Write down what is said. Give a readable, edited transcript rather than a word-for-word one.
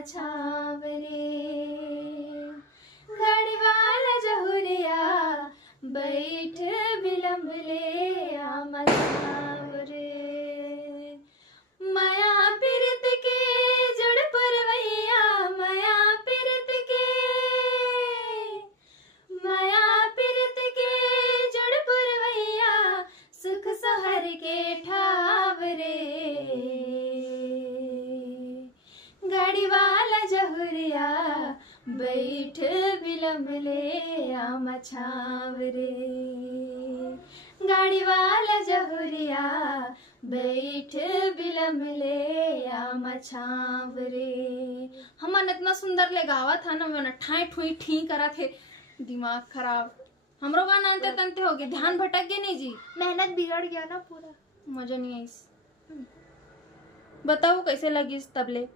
मछाव रे। घड़वाला जहुरिया बैठ विलम्ब ले आम छाव रे। माया पीरत के जुड़ पुरवैया, माया पीरत के, माया पीरत के जुड़ पुरवैया, सुख सहर के ठाव रे। घड़ीवाला जहुरिया बैठ विलम्ब ले आम छाव रे। घड़ीवाला जहुरिया बैठ विलम्ब ले आम छाव रे। हमन इतना सुंदर ले गावा था ना, मैंने ठाई ठुई ठी करा थे, दिमाग खराब। हमरो गाना अंते तंते हो गए, ध्यान भटक गए नहीं जी, मेहनत बिगड़ गया ना पूरा, मजा नहीं आई। बताओ कैसे लगी इस तबले?